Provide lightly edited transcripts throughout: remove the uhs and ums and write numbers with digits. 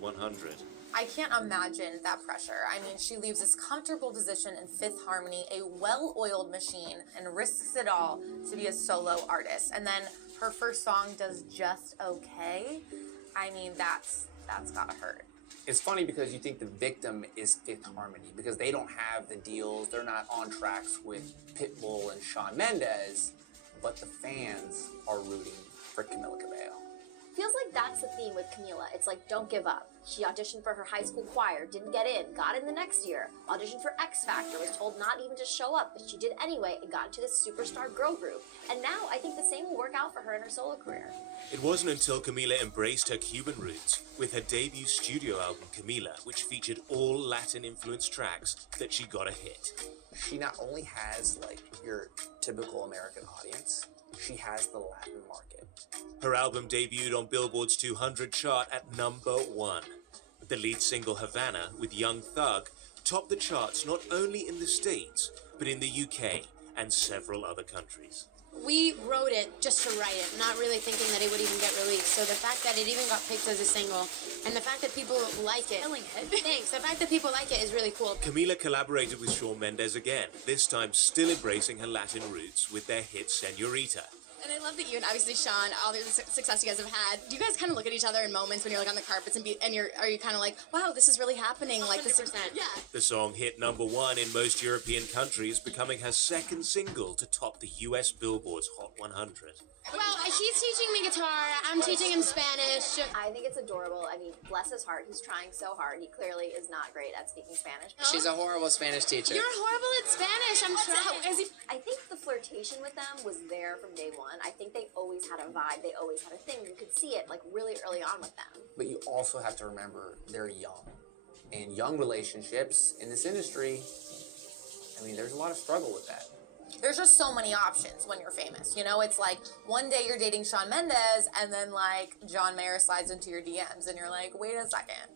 Hot 100. I can't imagine that pressure. I mean, she leaves this comfortable position in Fifth Harmony, a well-oiled machine, and risks it all to be a solo artist. And then her first song does just okay. I mean, that's gotta hurt. It's funny because you think the victim is Fifth Harmony because they don't have the deals, they're not on tracks with Pitbull and Shawn Mendes, but the fans are rooting for Camila Cabello. Feels like that's the theme with Camila. It's like, don't give up. She auditioned for her high school choir, didn't get in, got in the next year. Auditioned for X Factor, was told not even to show up, but she did anyway and got into this superstar girl group. And now I think the same will work out for her in her solo career. It wasn't until Camila embraced her Cuban roots with her debut studio album, Camila, which featured all Latin-influenced tracks, that she got a hit. She not only has like your typical American audience, she has the Latin market. Her album debuted on Billboard's 200 chart at #1. The lead single, Havana, with Young Thug, topped the charts not only in the States, but in the UK and several other countries. We wrote it just to write it, not really thinking that it would even get released. So the fact that it even got picked as a single, and the fact that people like it, thanks, the fact that people like it is really cool. Camila collaborated with Shawn Mendes again, this time still embracing her Latin roots with their hit Señorita. And I love that you and obviously Shawn, all the success you guys have had. Do you guys kind of look at each other in moments when you're like on the carpets and are you kind of like, wow, this is really happening? 100%. Like this, yeah. The song hit #1 in most European countries, becoming her second single to top the US Billboard's Hot 100. Well, he's teaching me guitar, I'm teaching him Spanish. I think it's adorable. I mean, bless his heart, he's trying so hard. He clearly is not great at speaking Spanish. She's a horrible Spanish teacher. You're horrible at Spanish, I'm trying. I think the flirtation with them was there from day one. I think they always had a vibe, they always had a thing. You could see it like really early on with them. But you also have to remember they're young. And young relationships in this industry, I mean, there's a lot of struggle with that. There's just so many options when you're famous. You know, it's like one day you're dating Shawn Mendes and then like John Mayer slides into your DMs and you're like, wait a second,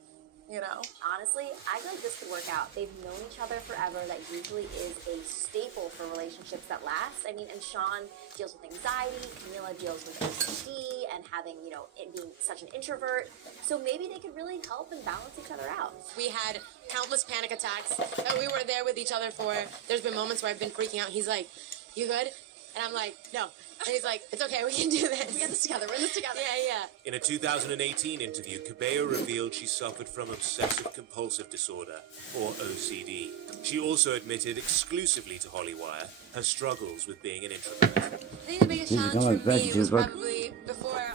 you know? Honestly, I feel like this could work out. They've known each other forever. That usually is a staple for relationships that last. I mean, and Shawn deals with anxiety, Camila deals with OCD and having, you know, it being such an introvert. So maybe they could really help and balance each other out. We had countless panic attacks that we were there with each other for. There's been moments where I've been freaking out. He's like, you good? And I'm like, no. And he's like, it's okay, we can do this. We got this together, we're in this together. Yeah. In a 2018 interview, Cabello revealed she suffered from obsessive-compulsive disorder, or OCD. She also admitted exclusively to Hollywire her struggles with being an introvert. I think the biggest challenge for me was probably before